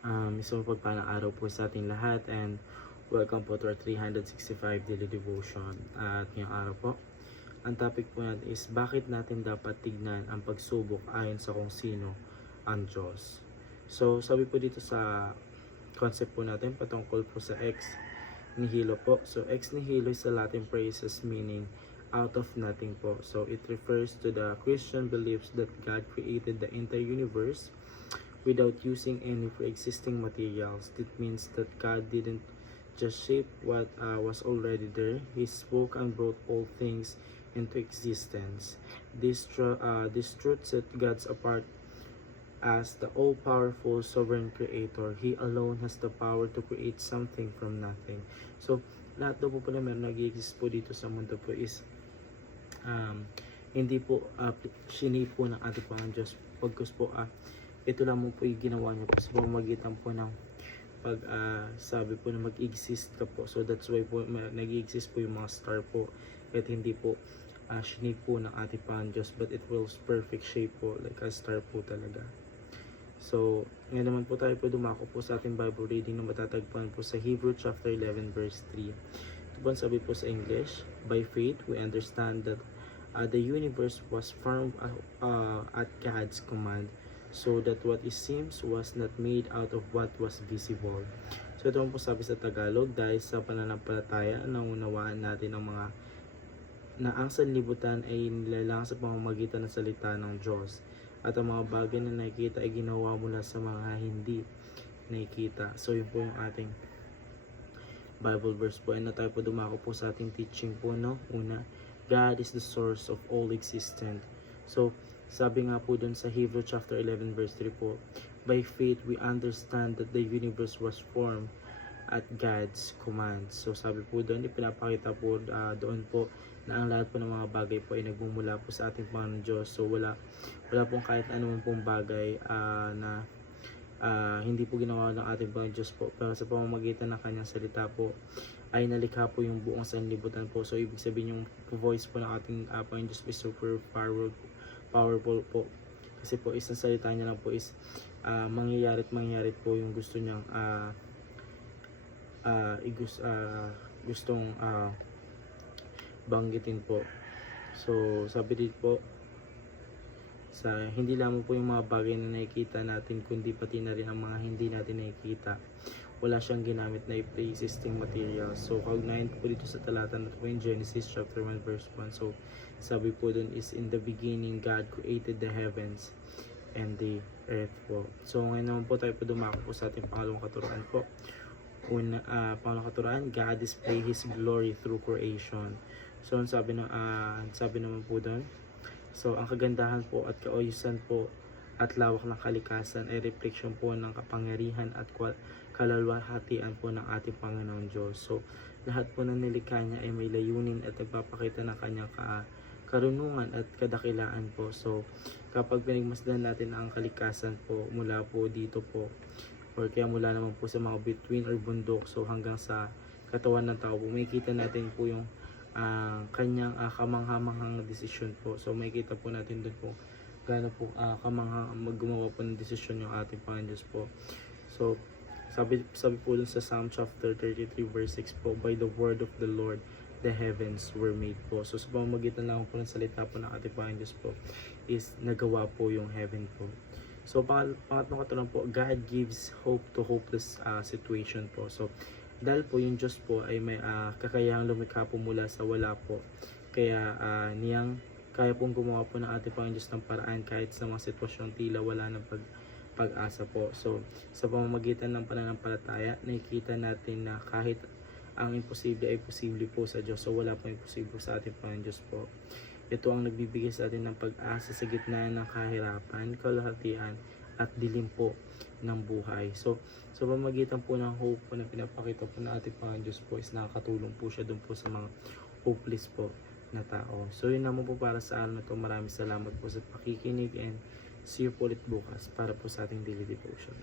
Um, isang pagpalang araw po sa ating lahat and welcome po to our 365 daily devotion. At ngayong araw po, ang topic po natin is bakit natin dapat tignan ang pagsubok ayon sa kung sino ang Diyos. So, sabi po dito sa concept po natin patungkol po sa ex nihilo po. So, ex nihilo is a Latin phrases meaning out of nothing po. So, it refers to the Christian beliefs that God created the entire universe without using any pre-existing materials. It means that God didn't just shape what uh, was already there. He spoke and brought all things into existence. This, tru- uh, this truth set God apart as the all-powerful sovereign creator. He alone has the power to create something from nothing. So, lahat daw po pala meron nag-exist po dito sa mundo po is um, hindi po uh, shinip po ng ating Panginoon Diyos. Pagkus po, ah, ito lang po yung ginawa niya po sa pamamagitan po ng pag ah, sabi po na mag-exist ka po. So that's why po nag-exist po yung mga star po. At hindi po uh, shinip po ng ating Panginoon but it will perfect shape po like a star po talaga. So, ngayon naman po tayo po dumako po sa ating Bible reading na matatagpuan po sa Hebrew chapter 11 verse 3. Ito po sabi po sa English, By faith, we understand that uh, the universe was formed uh, uh, at God's command so that what is seems was not made out of what was visible. So ito po sabi sa Tagalog, dahil sa pananampalataya, naunawaan natin ang mga na ang sanlibutan ay nilalang sa pamamagitan ng salita ng Diyos at ang mga bagay na nakikita ay ginawa mula sa mga hindi nakikita. So yun po yung ating Bible verse po. And na tayo po dumako po sa ating teaching po, no? Una, God is the source of all existent. So, sabi nga po dun sa Hebrew chapter 11 verse 3 po, By faith, we understand that the universe was formed at God's command. So, sabi po doon, ipinapakita po ah, doon po na ang lahat po ng mga bagay po ay nagmumula po sa ating Panginoon Diyos. So, wala, wala pong kahit anumang pong bagay ah, na ah, hindi po ginawa ng ating Panginoon Diyos po. Pero sa pamamagitan ng kanyang salita po, ay nalikha po yung buong sanlibutan po. So, ibig sabihin yung voice po ng ating uh, Panginoon Diyos is super powerful, powerful po. Kasi po, isang salita niya lang po is ah, mangyayari at mangyayari po yung gusto niyang ah ah, igus, ah, gustong ah, banggitin po. So, sabi dito po, sa hindi lamang po yung mga bagay na nakikita natin kundi pati na rin ang mga hindi natin nakikita wala siyang ginamit na pre-existing material. So kaugnayan po dito sa talata na po in Genesis chapter 1 verse 1 so sabi po dun is in the beginning God created the heavens and the earth po. So ngayon naman po tayo po dumako po sa ating pangalawang katuruan po. Una uh, pangalawang katuruan God display His glory through creation. So ang sabi ng ah, sabi naman po doon So, ang kagandahan po at kaayusan po at lawak ng kalikasan ay refleksyon po ng kapangyarihan at kalalwahatian po ng ating Panginoon Diyos. So, lahat po ng nilikha niya ay may layunin at nagpapakita ng kanyang ka karunungan at kadakilaan po. So, kapag pinagmasdan natin ang kalikasan po mula po dito po or kaya mula naman po sa mga between or bundok so hanggang sa katawan ng tao po, makikita natin po yung ang kanyang uh, kamanghamanghang desisyon po. So makikita po natin doon po gaano po uh, kamangha maggumawa po ng desisyon yung ating Panginoon po. So sabi sabi po dun sa Psalm chapter 33 verse 6 po, by the word of the Lord the heavens were made po. So sa pamamagitan lang po ng salita po ng ating Panginoon Diyos po is nagawa po yung heaven po. So pang pangatlong katulang po, God gives hope to hopeless uh, situation po. So dahil po yung Diyos po ay may uh, kakayahang lumikha po mula sa wala po. Kaya uh, niyang kaya pong gumawa po ng ating Panginoon Diyos ng paraan kahit sa mga sitwasyong tila wala ng pag pag-asa po. So, sa pamamagitan ng pananampalataya, nakikita natin na kahit ang imposible ay posible po sa Diyos. So, wala pong imposible sa ating Panginoon Diyos po. Ito ang nagbibigay sa atin ng pag-asa sa gitna ng kahirapan, kalahatian, at dilim po ng buhay. So, sa pamagitan po ng hope po na pinapakita po na ating Panginoon Diyos po is nakakatulong po siya doon po sa mga hopeless po na tao. So, yun naman po para sa araw na to. Maraming salamat po sa pakikinig and see you po ulit bukas para po sa ating daily devotion.